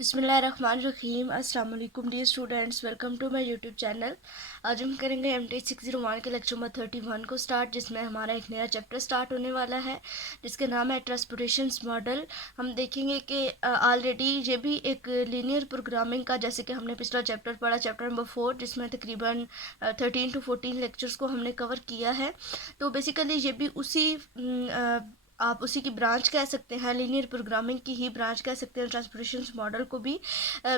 बिस्मिल्लाहिर्रहमानिर्रहीम। अस्सलाम वालेकुम dear students, welcome to my YouTube channel. आज हम करेंगे MT 601 के लेक्चर नंबर 31 को स्टार्ट, जिसमें हमारा एक नया चैप्टर स्टार्ट होने वाला है जिसके नाम है ट्रांसपोर्टेशन मॉडल। हम देखेंगे कि ऑलरेडी ये भी एक लीनियर प्रोग्रामिंग का, जैसे कि हमने पिछला चैप्टर पढ़ा, चैप्टर नंबर 4, जिसमें तकरीबन 13 to 14 लेक्चर्स को हमने कवर किया है। तो बेसिकली ये भी उसी आप उसी की ब्रांच कह सकते हैं, लीनियर प्रोग्रामिंग की ही ब्रांच कह सकते हैं ट्रांसपोर्टेशन मॉडल को भी।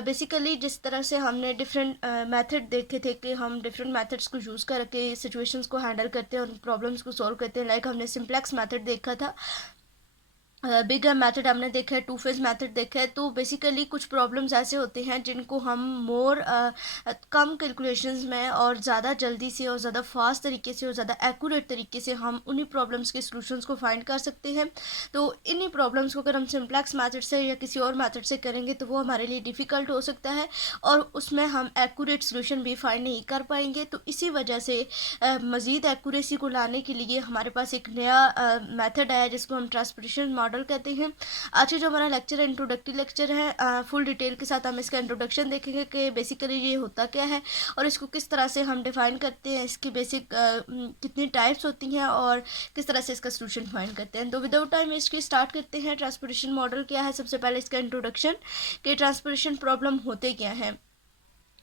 बेसिकली जिस तरह से हमने डिफरेंट मेथड देखे थे कि हम डिफरेंट मेथड्स को यूज़ करके सिचुएशंस को हैंडल करते हैं और प्रॉब्लम्स को सॉल्व करते हैं। लाइक हमने सिंप्लेक्स मेथड देखा था, बिगर मेथड हमने देखा है, टू फेज मेथड देखा है। तो बेसिकली कुछ प्रॉब्लम्स ऐसे होते हैं जिनको हम मोर कम कैलकुलेशंस में और ज़्यादा जल्दी से और ज़्यादा फास्ट तरीके से और ज़्यादा एक्यूरेट तरीके से हम उन्हीं प्रॉब्लम्स के सॉल्यूशंस को फाइंड कर सकते हैं। तो इन्हीं प्रॉब्लम्स को अगर हम सिंप्लेक्स मेथड से या किसी और मेथड से करेंगे तो वो हमारे लिए डिफ़िकल्ट हो सकता है और उसमें हम एक्यूरेट सॉल्यूशन भी फाइंड नहीं कर पाएंगे। तो इसी वजह से मज़ीद एक्यूरेसी को लाने के लिए हमारे पास एक नया मेथड है जिसको हम ट्रांसपोर्टेशन मॉडल कहते हैं। आज जो हमारा लेक्चर है इंट्रोडक्टरी लेक्चर है। फुल डिटेल के साथ हम इसका इंट्रोडक्शन देखेंगे कि बेसिकली ये होता क्या है और इसको किस तरह से हम डिफाइन करते हैं, इसकी बेसिक कितनी टाइप्स होती हैं और किस तरह से इसका सोल्यूशन फाइंड करते हैं। तो विदाउट टाइम इसकी स्टार्ट करते हैं। ट्रांसपोर्टेशन मॉडल क्या है, सबसे पहले इसका इंट्रोडक्शन कि ट्रांसपोर्टेशन प्रॉब्लम होते क्या हैं।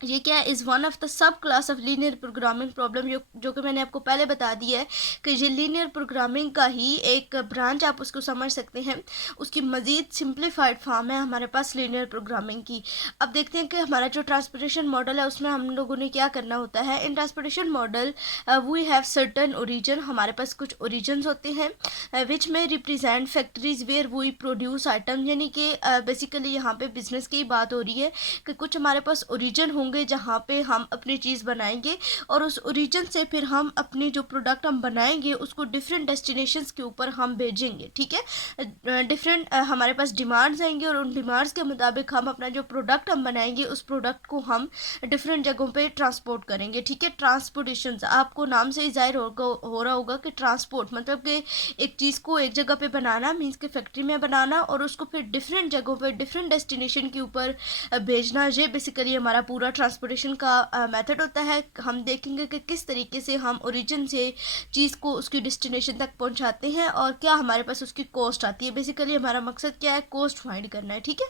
ये क्या is one of the sub class of linear programming problem, जो कि मैंने आपको पहले बता दिया है कि ये लीनियर प्रोग्रामिंग का ही एक ब्रांच आप उसको समझ सकते हैं। उसकी मज़ीद सिंप्लीफाइड फॉर्म है हमारे पास लीनियर प्रोग्रामिंग की। अब देखते हैं कि हमारा जो ट्रांसपोर्टेशन मॉडल है उसमें हम लोगों ने क्या करना होता है। In transportation model we have certain origin, हमारे पास कुछ ओरिजिन होते हैं विच में represent factories where we produce item, यानी कि बेसिकली यहाँ पे बिजनेस की बात हो रही है कि कुछ हमारे पास ओरिजिन होंगे जहाँ पे हम अपनी चीज़ बनाएंगे और उस ओरिजिन से फिर हम अपनी जो प्रोडक्ट हम बनाएंगे उसको डिफरेंट डेस्टिनेशंस के ऊपर हम भेजेंगे। ठीक है, डिफरेंट हमारे पास डिमांड्स आएंगे और उन डिमांड्स के मुताबिक हम अपना जो प्रोडक्ट हम बनाएंगे उस प्रोडक्ट को हम डिफरेंट जगहों पे ट्रांसपोर्ट करेंगे। ठीक है, ट्रांसपोर्टेशन आपको नाम से ही जाहिर हो रहा होगा कि ट्रांसपोर्ट मतलब कि एक चीज़ को एक जगह पे बनाना मीन्स कि फैक्ट्री में बनाना और उसको फिर डिफरेंट जगहों पे डिफरेंट डेस्टिनेशन के ऊपर भेजना। ये बेसिकली हमारा पूरा ट्रांसपोर्टेशन का मेथड होता है। हम देखेंगे कि किस तरीके से हम ओरिजिन से चीज़ को उसकी डेस्टिनेशन तक पहुंचाते हैं और क्या हमारे पास उसकी कॉस्ट आती है। बेसिकली हमारा मकसद क्या है, कॉस्ट फाइंड करना है। ठीक है,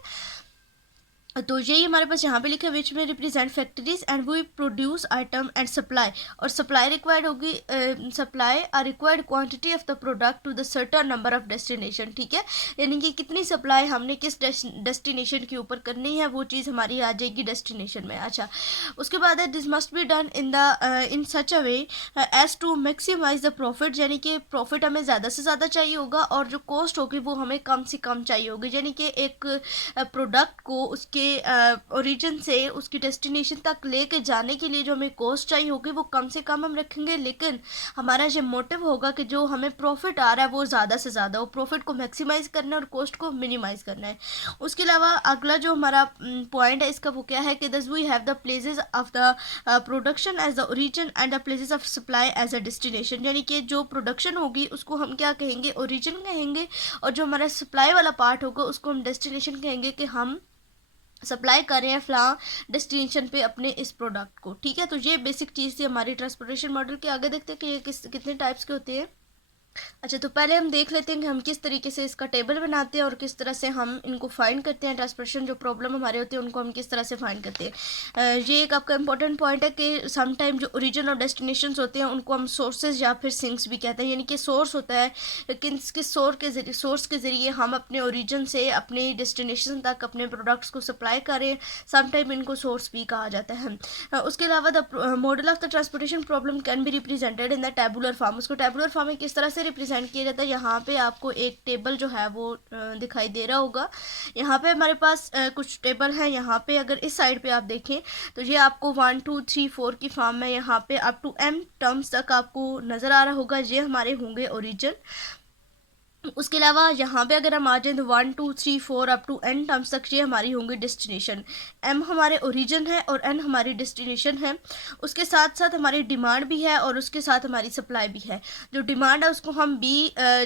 तो यही हमारे पास यहाँ पे लिखा है विच में represent factories and we produce item and supply, और सप्लाई रिक्वायर्ड होगी, supply are required quantity of the product to the certain number of destination. ठीक है, यानी कि कितनी सप्लाई हमने किस डेस्टिनेशन के ऊपर करनी है वो चीज़ हमारी आ जाएगी डेस्टिनेशन में। अच्छा, उसके बाद है this must be done in such a way as to maximise the profit, यानी कि प्रॉफिट हमें ज़्यादा से ज़्यादा चाहिए होगा और जो कॉस्ट होगी वो हमें कम से कम चाहिए होगी। यानी कि एक प्रोडक्ट को उसके ओरिजिन से उसकी डेस्टिनेशन तक लेके जाने के लिए जो हमें कॉस्ट चाहिए होगी वो कम से कम हम रखेंगे, लेकिन हमारा ये मोटिव होगा कि जो हमें प्रॉफिट आ रहा है वो ज़्यादा से ज़्यादा, वो प्रॉफिट को मैक्सिमाइज करना है और कॉस्ट को मिनिमाइज करना है। उसके अलावा अगला जो हमारा पॉइंट है इसका वो क्या है कि thus we have the places of the production as the origin and the places of supply as a destination, यानी कि जो प्रोडक्शन होगी उसको हम क्या कहेंगे, ओरिजिन कहेंगे, और जो हमारा सप्लाई वाला पार्ट होगा उसको हम डेस्टिनेशन कहेंगे कि हम सप्लाई कर रहे हैं फला डेस्टिनेशन पे अपने इस प्रोडक्ट को। ठीक है, तो ये बेसिक चीज़ थी हमारी ट्रांसपोर्टेशन मॉडल के। आगे देखते हैं कि ये कितने टाइप्स के होते हैं। अच्छा, तो पहले हम देख लेते हैं कि हम किस तरीके से इसका टेबल बनाते हैं और किस तरह से हम इनको फाइंड करते हैं। ट्रांसपोर्टेशन जो प्रॉब्लम हमारे होते हैं उनको हम किस तरह से फाइंड करते हैं। ये एक आपका इंपॉर्टेंट पॉइंट है कि समटाइम जो ओरिजिन और डेस्टिनेशन होते हैं उनको हम सोर्सेज या फिर सिंक्स भी कहते हैं, यानी कि सोर्स होता है किस सोर्स के ज़रिए हम अपने ओरिजिन से अपने डेस्टिनेशन तक अपने प्रोडक्ट्स को सप्लाई करें। समटाइम इनको सोर्स भी कहा जाता है। उसके अलावा the model of the transportation problem can be represented in the tabular form. उसको टेबुलर फॉर्म में किस तरह से रिप्रेजेंट किया जाता है, यहाँ पे आपको एक टेबल जो है वो दिखाई दे रहा होगा। यहाँ पे हमारे पास कुछ टेबल हैं। यहाँ पे अगर इस साइड पे आप देखें तो ये आपको 1 2 3 4 की फॉर्म में यहाँ पे अप टू m टर्म्स तक आपको नज़र आ रहा होगा। ये हमारे होंगे ओरिजिन। उसके अलावा यहाँ पे अगर हम आ जाएँ तो 1 2 3 4 अप टू n टर्म्स तक ये हमारी होंगी डेस्टिनेशन। m हमारे ओरिजिन है और n हमारी डेस्टिनेशन है। उसके साथ साथ हमारी डिमांड भी है और उसके साथ हमारी सप्लाई भी है। जो डिमांड है उसको हम b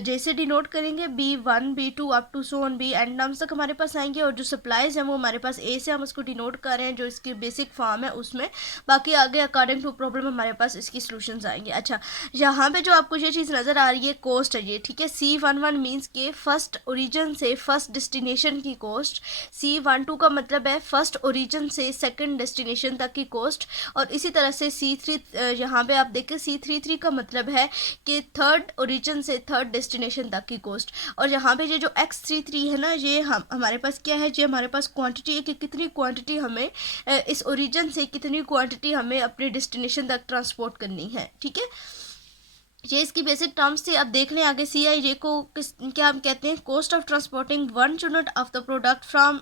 जैसे डिनोट करेंगे, B1 B2 up to so on b n terms तक हमारे पास आएंगे। और जो सप्लाईज हैं वो हमारे पास a से हम उसको डिनोट कर रहे हैं जो इसकी बेसिक फॉर्म है उसमें। बाकी आगे अकॉर्डिंग टू प्रॉब्लम हमारे पास इसकी सॉल्यूशंस आएंगे। अच्छा, यहाँ पे जो आपको ये चीज़ नज़र आ रही है कॉस्ट है ये, ठीक है। C11 मीन्स के फर्स्ट ओरिजिन से फर्स्ट डेस्टिनेशन की कॉस्ट। C12 का मतलब है फर्स्ट ओरिजिन से सेकंड डेस्टिनेशन तक की कॉस्ट। और इसी तरह से C3 यहाँ पे आप देखें C33 का मतलब है कि थर्ड ओरिजिन से थर्ड डेस्टिनेशन तक की कॉस्ट। और यहाँ पे ये जो X33 है ना, ये हमारे पास क्या है, ये हमारे पास क्वांटिटी है कि कितनी क्वांटिटी हमें इस ओरिजिन से कितनी क्वांटिटी हमें अपने डेस्टिनेशन तक ट्रांसपोर्ट करनी है, ठीक है। ये इसकी बेसिक टर्म्स थी। अब देख लें आगे CIJ को क्या हम कहते हैं, cost of transporting one unit of the product from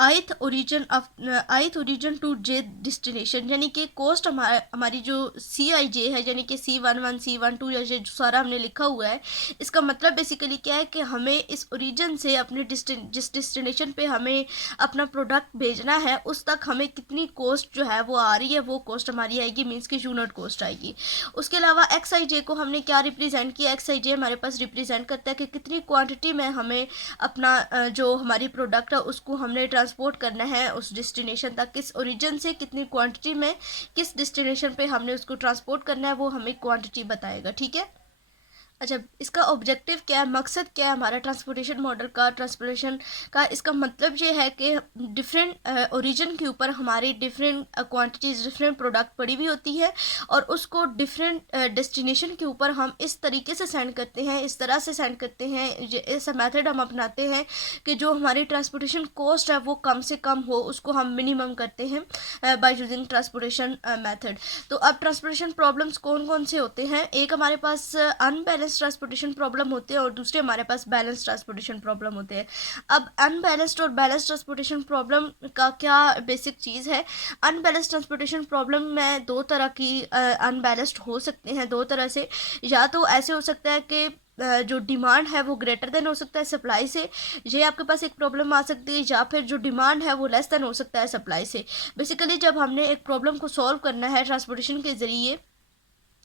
ith origin to j destination. यानी कि कॉस्ट हमारी जो CIJ है, यानी कि C11 C12 या जो सारा हमने लिखा हुआ है, इसका मतलब बेसिकली क्या है कि हमें इस ओरिजिन से अपने जिस डेस्टिनेशन पे हमें अपना प्रोडक्ट भेजना है उस तक हमें कितनी कॉस्ट जो है वो आ रही है, वो कॉस्ट हमारी आएगी, मीन्स की यूनिट कॉस्ट आएगी। उसके अलावा XIJ को हमने क्या रिप्रेजेंट किया, XIJ हमारे पास रिप्रेजेंट करता है कि कितनी क्वांटिटी में हमें अपना जो हमारी प्रोडक्ट है उसको हमने ट्रांसपोर्ट करना है उस डेस्टिनेशन तक। किस ओरिजिन से कितनी क्वांटिटी में किस डेस्टिनेशन पे हमने उसको ट्रांसपोर्ट करना है वो हमें क्वांटिटी बताएगा, ठीक है। अच्छा, इसका ऑब्जेक्टिव क्या है, मकसद क्या है हमारा ट्रांसपोर्टेशन मॉडल का, ट्रांसपोर्टेशन का। इसका मतलब ये है कि डिफरेंट ओरिजिन के ऊपर हमारी डिफरेंट क्वांटिटीज़ डिफरेंट प्रोडक्ट पड़ी हुई होती है और उसको डिफरेंट डेस्टिनेशन के ऊपर हम इस तरीके से सेंड करते हैं, इस तरह से सेंड करते हैं, ऐसा मेथड हम अपनाते हैं कि जो हमारी ट्रांसपोर्टेशन कॉस्ट है वो कम से कम हो, उसको हम मिनिमम करते हैं बाय यूजिंग ट्रांसपोर्टेशन मेथड। तो अब ट्रांसपोर्टेशन प्रॉब्लम्स कौन कौन से होते हैं, एक हमारे पास अनबैलेंस ट्रांसपोर्टेशन प्रॉब्लम होते हैं और दूसरे हमारे पास बैलेंस ट्रांसपोर्टेशन प्रॉब्लम होते हैं। अब अनबैलेंस्ड और बैलेंस ट्रांसपोर्टेशन प्रॉब्लम का क्या बेसिक चीज़ है। अनबैलेंस ट्रांसपोर्टेशन प्रॉब्लम में दो तरह की अनबैलेंस्ड हो सकते हैं, दो तरह से। या तो ऐसे हो सकता है कि जो डिमांड है वो ग्रेटर देन हो सकता है सप्लाई से, ये आपके पास एक प्रॉब्लम आ सकती है। या फिर जो डिमांड है वो लेस देन हो सकता है सप्लाई से। बेसिकली जब हमने एक प्रॉब्लम को सॉल्व करना है ट्रांसपोर्टेशन के ज़रिए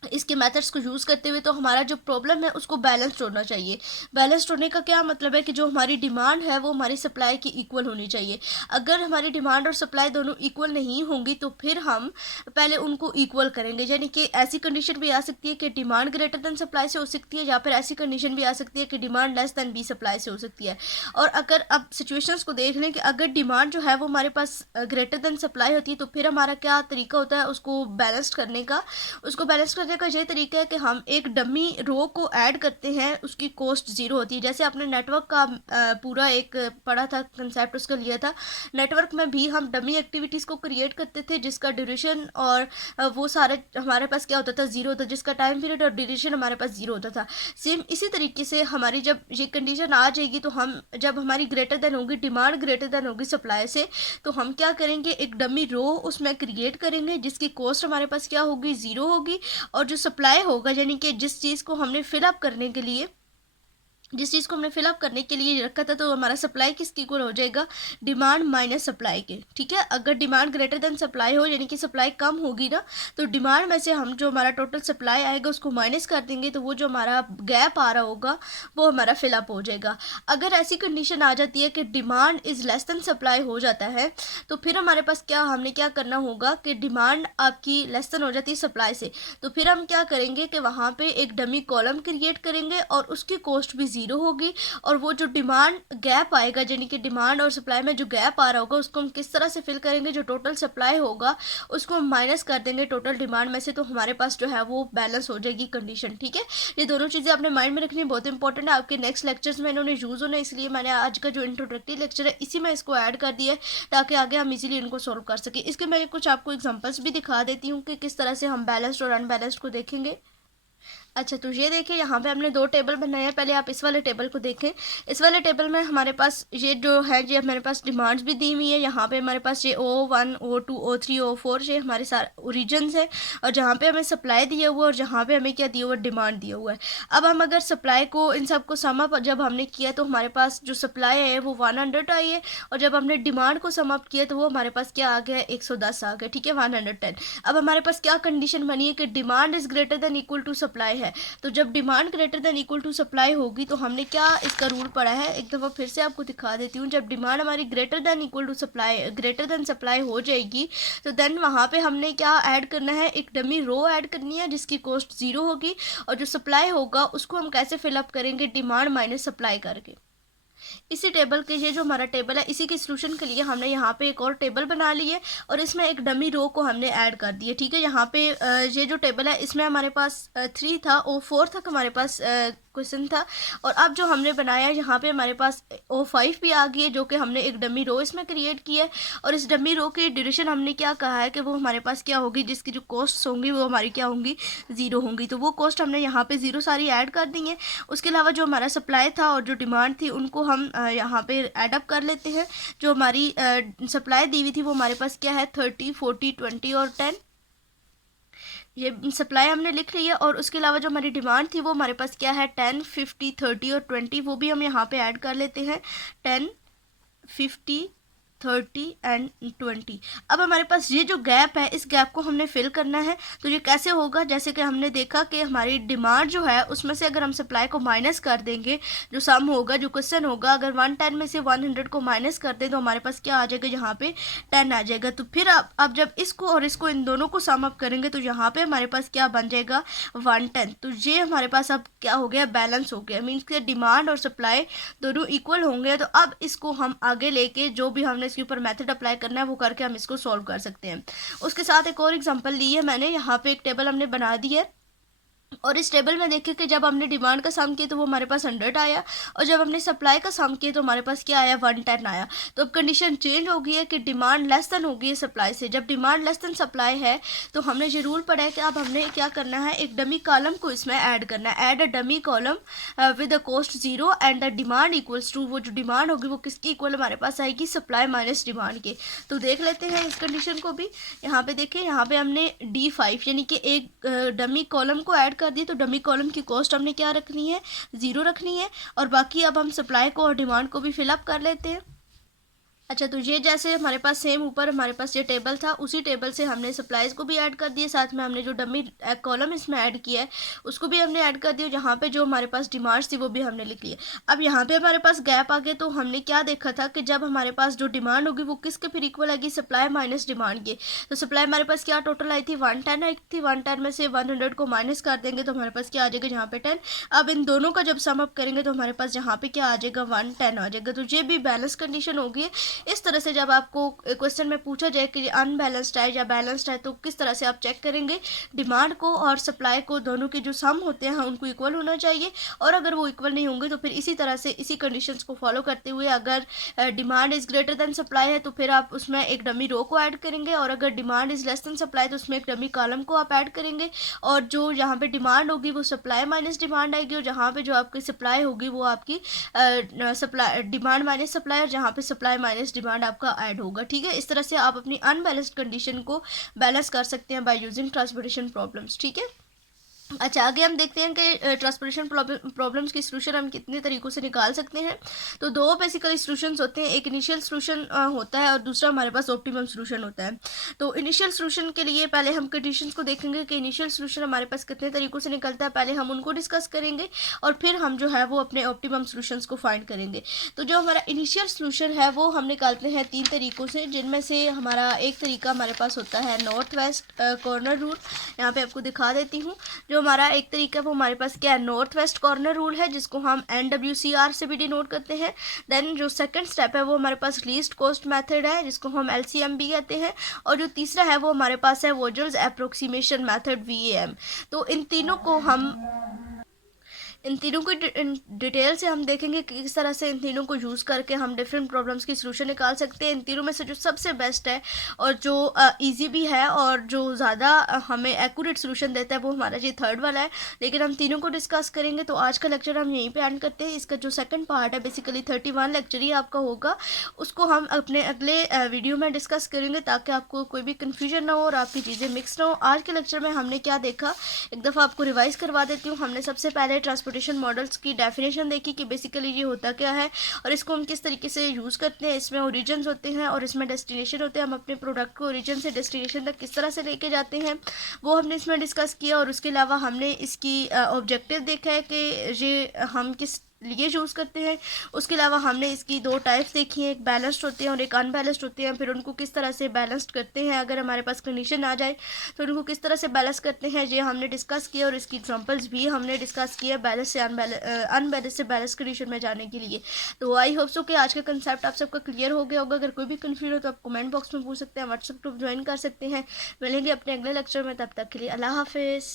इसके मेथड्स को यूज़ करते हुए, तो हमारा जो प्रॉब्लम है उसको बैलेंस्ड होना चाहिए। बैलेंस्ड होने का क्या मतलब है कि जो हमारी डिमांड है वो हमारी सप्लाई की इक्वल होनी चाहिए। अगर हमारी डिमांड और सप्लाई दोनों इक्वल नहीं होंगी तो फिर हम पहले उनको इक्वल करेंगे। यानी कि ऐसी कंडीशन भी आ सकती है कि डिमांड ग्रेटर देन सप्लाई से हो सकती है, या फिर ऐसी कंडीशन भी आ सकती है कि demand less than b supply से हो सकती है। और अगर अब सिचुएशंस को देख लें कि अगर डिमांड जो है वो हमारे पास ग्रेटर देन सप्लाई होती है तो फिर हमारा क्या तरीका होता है उसको बैलेंस करने का। उसको बैलेंस करने का ये तरीका है कि हम एक डमी रो को ऐड करते हैं, उसकी कॉस्ट ज़ीरो होती है। जैसे आपने नेटवर्क का पूरा एक पढ़ा था कंसेप्ट, उसका लिया था। नेटवर्क में भी हम डमी एक्टिविटीज़ को क्रिएट करते थे जिसका ड्यूरेशन और वो सारे हमारे पास क्या होता था, ज़ीरो होता, जिसका टाइम पीरियड और ड्यूरेशन हमारे पास ज़ीरो होता था। सेम इसी तरीके से हमारी जब ये कंडीशन आ जाएगी तो हम जब हमारी ग्रेटर देन होगी, डिमांड ग्रेटर देन होगी सप्लाई से, तो हम क्या करेंगे, एक डमी रो उसमें क्रिएट करेंगे जिसकी कॉस्ट हमारे पास क्या होगी, ज़ीरो होगी। और जो सप्लाई होगा, यानी कि जिस चीज़ को हमने फिलअप करने के लिए रखा था, तो हमारा सप्लाई किसकी इक्वल हो जाएगा, डिमांड माइनस सप्लाई के, ठीक है। अगर डिमांड ग्रेटर देन सप्लाई हो, यानी कि सप्लाई कम होगी ना, तो डिमांड में से हम जो हमारा टोटल सप्लाई आएगा उसको माइनस कर देंगे, तो वो जो हमारा गैप आ रहा होगा वो हमारा फिलअप हो जाएगा। अगर ऐसी कंडीशन आ जाती है कि demand is less than supply हो जाता है, तो फिर हमारे पास हमने क्या करना होगा कि डिमांड आपकी लेस देन हो जाती है सप्लाई से, तो फिर हम क्या करेंगे कि वहाँ पे एक डमी कॉलम क्रिएट करेंगे और उसकी कॉस्ट भी ज़ीरो होगी। और वो जो डिमांड गैप आएगा, यानी कि डिमांड और सप्लाई में जो गैप आ रहा होगा उसको हम किस तरह से फिल करेंगे, जो टोटल सप्लाई होगा उसको हम माइनस कर देंगे टोटल डिमांड में से, तो हमारे पास जो है वो बैलेंस हो जाएगी कंडीशन, ठीक है। ये दोनों चीज़ें आपने माइंड में रखनी बहुत इंपॉर्टेंट है, आपके नेक्स्ट लेक्चर्स में इन्होंने यूज़ होना है, इसलिए मैंने आज का जो इंट्रोडक्टरी लेक्चर है इसी में इसको ऐड कर दिया है ताकि आगे हम इजीली इनको सॉल्व कर सकें। इसके मैं कुछ आपको एग्जांपल्स भी दिखा देती हूँ कि किस तरह से हम बैलेंस्ड और अनबैलेंस्ड को देखेंगे। अच्छा, तो ये देखिए यहाँ पे हमने दो टेबल बनाए हैं। पहले आप इस वाले टेबल को देखें। इस वाले टेबल में हमारे पास ये जो है, ये हमारे पास डिमांड्स भी दी हुई है। यहाँ पे हमारे पास ये O1 O2 O3 O4 ये हमारे सारे ओरिजिन्स है, और जहाँ पे हमें सप्लाई दिया हुआ है और जहाँ पे हमें क्या दिया हुआ है, डिमांड दिया हुआ है। अब हम अगर सप्लाई को इन सबको सम अप जब हमने किया तो हमारे पास जो सप्लाई है वो 100 आई है, और जब हमने डिमांड को सम अप किया तो वो हमारे पास क्या आ गया, 110 आ गया। ठीक है, 110। अब हमारे पास क्या कंडीशन बनी है कि demand is greater than equal to supply है। तो जब demand greater than equal to supply होगी तो हमने क्या इसका रूल पढ़ा है, एक दफ़ा फिर से आपको दिखा देती हूँ। जब डिमांड हमारी greater than equal to supply, greater than supply हो जाएगी, तो देन वहाँ पे हमने क्या ऐड करना है, एक डमी रो ऐड करनी है जिसकी कॉस्ट 0 होगी, और जो सप्लाई होगा उसको हम कैसे फिलअप करेंगे, डिमांड माइनस सप्लाई करके। इसी टेबल के, ये जो हमारा टेबल है, इसी के सोल्यूशन के लिए हमने यहाँ पे एक और टेबल बना ली है, और इसमें एक डमी रो को हमने ऐड कर दिया। ठीक है, यहाँ पे ये जो टेबल है इसमें हमारे पास 3 था, O4 तक हमारे पास क्वेश्चन था, और अब जो हमने बनाया है यहाँ पे हमारे पास O5 भी आ गई है, जो कि हमने एक डमी रो इसमें क्रिएट की है। और इस डमी रो की ड्यूरेशन हमने क्या कहा है कि वो हमारे पास क्या होगी, जिसकी जो कॉस्ट होंगी वो हमारी क्या होंगी, 0 होंगी। तो वो कॉस्ट हमने यहाँ पे 0 सारी ऐड कर दी है। उसके अलावा जो हमारा सप्लाई था और जो डिमांड थी उनको हम यहाँ पे एडअप कर लेते हैं। जो हमारी सप्लाई दी हुई थी वो हमारे पास क्या है, 30 40 20 और 10, ये सप्लाई हमने लिख ली है। और उसके अलावा जो हमारी डिमांड थी वो हमारे पास क्या है, 10 50 30 और 20, वो भी हम यहाँ पे ऐड कर लेते हैं, 10 50 30 एंड 20। अब हमारे पास ये जो गैप है, इस गैप को हमने फिल करना है। तो ये कैसे होगा, जैसे कि हमने देखा कि हमारी डिमांड जो है उसमें से अगर हम सप्लाई को माइनस कर देंगे, जो सम होगा, जो क्वेश्चन होगा, अगर 110 में से 100 को माइनस कर दें तो हमारे पास क्या आ जाएगा, यहाँ पे 10 आ जाएगा। तो फिर अब जब इसको और इसको, इन दोनों को सम अप करेंगे तो यहाँ पे हमारे पास क्या बन जाएगा, 110। तो ये हमारे पास अब क्या हो गया, बैलेंस हो गया। मीन्स कि डिमांड और सप्लाई दोनों इक्वल होंगे। तो अब इसको हम आगे लेके जो भी हमने इसके ऊपर मेथड अप्लाई करना है वो करके हम इसको सॉल्व कर सकते हैं। उसके साथ एक और एग्जांपल ली है मैंने, यहाँ पे एक टेबल हमने बना दी है, और इस टेबल में देखिए कि जब हमने डिमांड का सम किया तो वो हमारे पास 100 आया, और जब हमने सप्लाई का सम किया तो हमारे पास क्या आया, 110 आया। तो अब कंडीशन चेंज हो गई है कि डिमांड लेस देन हो गई है सप्लाई से। जब डिमांड लेस देन सप्लाई है तो हमने ये रूल पढ़ा है कि अब हमने क्या करना है, एक डमी कॉलम को इसमें ऐड करना है। Add a dummy column with the cost 0 and the demand equals to, वो जो डिमांड होगी वो किसकी इक्वल हमारे पास आएगी, सप्लाई माइनस डिमांड के। तो देख लेते हैं इस कंडीशन को भी। यहाँ पे देखिए, यहाँ पे हमने D5 यानी कि एक डमी कॉलम को ऐड कर दिए। तो डमी कॉलम की कॉस्ट हमने क्या रखनी है, 0 रखनी है, और बाकी अब हम सप्लाई को और डिमांड को भी फिलअप कर लेते हैं। अच्छा, तो ये जैसे हमारे पास सेम ऊपर हमारे पास ये टेबल था, उसी टेबल से हमने सप्लाईज को भी ऐड कर दिए, साथ में हमने जो डमी कॉलम इसमें ऐड किया है उसको भी हमने ऐड कर दिया। जहाँ पे जो हमारे पास डिमांड्स थी वो भी हमने लिख लिया। अब यहाँ पे हमारे पास गैप आ गया, तो हमने क्या देखा था कि जब हमारे पास जो डिमांड होगी वो किसके फिर इक्वल आएगी, सप्लाई माइनस डिमांड के। तो सप्लाई हमारे पास क्या टोटल आई थी, 110 आई थी। 110 में से 100 को माइनस कर देंगे तो हमारे पास क्या आ जाएगा, यहाँ पे 10। अब इन दोनों का जब सम अप करेंगे तो हमारे पास यहाँ पे क्या आ जाएगा, 110 आ जाएगा। तो ये भी बैलेंस कंडीशन होगी। इस तरह से जब आपको क्वेश्चन में पूछा जाए कि अनबैलेंस्ड है या बैलेंस्ड है तो किस तरह से आप चेक करेंगे, डिमांड को और सप्लाई को दोनों के जो सम होते हैं उनको इक्वल होना चाहिए, और अगर वो इक्वल नहीं होंगे तो फिर इसी तरह से इसी कंडीशंस को फॉलो करते हुए अगर demand is greater than supply है तो फिर आप उसमें एक डमी रो को ऐड करेंगे, और अगर demand is less than supply तो उसमें एक डमी कॉलम को आप ऐड करेंगे, और जो यहाँ पे डिमांड होगी वो सप्लाई माइनस डिमांड आएगी, और जहाँ पे जो आपकी सप्लाई होगी वो आपकी सप्लाई डिमांड माइनस सप्लाई, और जहाँ पे सप्लाई माइनस डिमांड आपका ऐड होगा। ठीक है, इस तरह से आप अपनी अनबैलेंस्ड कंडीशन को बैलेंस कर सकते हैं बाय यूजिंग ट्रांसपोर्टेशन प्रॉब्लम्स। ठीक है, अच्छा, आगे हम देखते हैं कि ट्रांसपोर्टेशन प्रॉब्लम्स की सोल्यूशन हम कितने तरीक़ों से निकाल सकते हैं। तो दो बेसिकली सोल्यूशंस होते हैं, एक इनिशियल सोल्यूशन होता है और दूसरा हमारे पास ऑप्टिमम सोल्यूशन होता है। तो इनिशियल सोल्यूशन के लिए पहले हम कंडीशंस को देखेंगे कि इनिशियल सोल्यूशन हमारे पास कितने तरीक़ों से निकलता है, पहले हम उनको डिस्कस करेंगे और फिर हम जो है वो अपने ऑप्टिमम सोल्यूशंस को फाइंड करेंगे। तो जो हमारा इनिशियल सोल्यूशन है वो हम निकालते हैं 3 तरीक़ों से, जिनमें से हमारा एक तरीका हमारे पास होता है नॉर्थ वेस्ट कॉर्नर रूल। यहाँ पे आपको दिखा देती हूँ। जो हमारा एक तरीका वो हमारे पास क्या है, नॉर्थ वेस्ट कॉर्नर रूल है, जिसको हम NWCR से भी डिनोट करते हैं। देन जो सेकंड स्टेप है वो हमारे पास लीस्ट कॉस्ट मेथड है, जिसको हम LCM भी कहते हैं, और जो तीसरा है वो हमारे पास है वोजल्स अप्रोक्सीमेशन मेथड VAM। तो इन तीनों को हम इन तीनों को डिटेल से हम देखेंगे कि किस तरह से इन तीनों को यूज़ करके हम डिफरेंट प्रॉब्लम्स की सोल्यूशन निकाल सकते हैं। इन तीनों में से जो सबसे बेस्ट है और जो इजी भी है और जो ज़्यादा हमें एक्यूरेट सोल्यूशन देता है वो हमारा ये थर्ड वाला है। लेकिन हम तीनों को डिस्कस करेंगे, तो आज का लेक्चर हम यहीं पे एंड करते हैं। इसका जो सेकंड पार्ट है बेसिकली 31 लेक्चर ही आपका होगा, उसको हम अपने अगले वीडियो में डिस्कस करेंगे ताकि आपको कोई भी कन्फ्यूजन ना हो और आपकी चीज़ें मिक्स ना हो। आज के लेक्चर में हमने क्या देखा, एक दफ़ा आपको रिवाइज करवा देती हूँ। हमने सबसे पहले ट्रांसपोर्टेशन मॉडल्स की डेफिनेशन देखी कि बेसिकली ये होता क्या है और इसको हम किस तरीके से यूज़ करते हैं। इसमें ओरिजिन्स होते हैं और इसमें डेस्टिनेशन होते हैं। हम अपने प्रोडक्ट को ओरिजिन से डेस्टिनेशन तक किस तरह से लेके जाते हैं वो हमने इसमें डिस्कस किया। और उसके अलावा हमने इसकी ऑब्जेक्टिव देखा है कि ये हम किस लिए यूज़ करते हैं। उसके अलावा हमने इसकी दो टाइप्स देखी हैं, एक बैलेंस्ड होते हैं और एक अनबैलेंस्ड होते हैं। फिर उनको किस तरह से बैलेंस्ड करते हैं, अगर हमारे पास कंडीशन आ जाए तो उनको किस तरह से बैलेंस करते हैं, ये हमने डिस्कस किया। और इसकी एग्जांपल्स भी हमने डिस्कस किया बैलेंस से अनबैलेंस से बैलेंस कंडीशन में जाने के लिए। तो आई होप सो कि आज का कंसेप्ट आप सबका क्लियर हो गया होगा। अगर कोई भी कन्फ्यूजन हो तो आप कमेंट बॉक्स में पूछ सकते हैं, व्हाट्सएप ग्रुप ज्वाइन कर सकते हैं। मिलेंगे अपने अगले लेक्चर में, तब तक के लिए अल्लाह हाफिज़।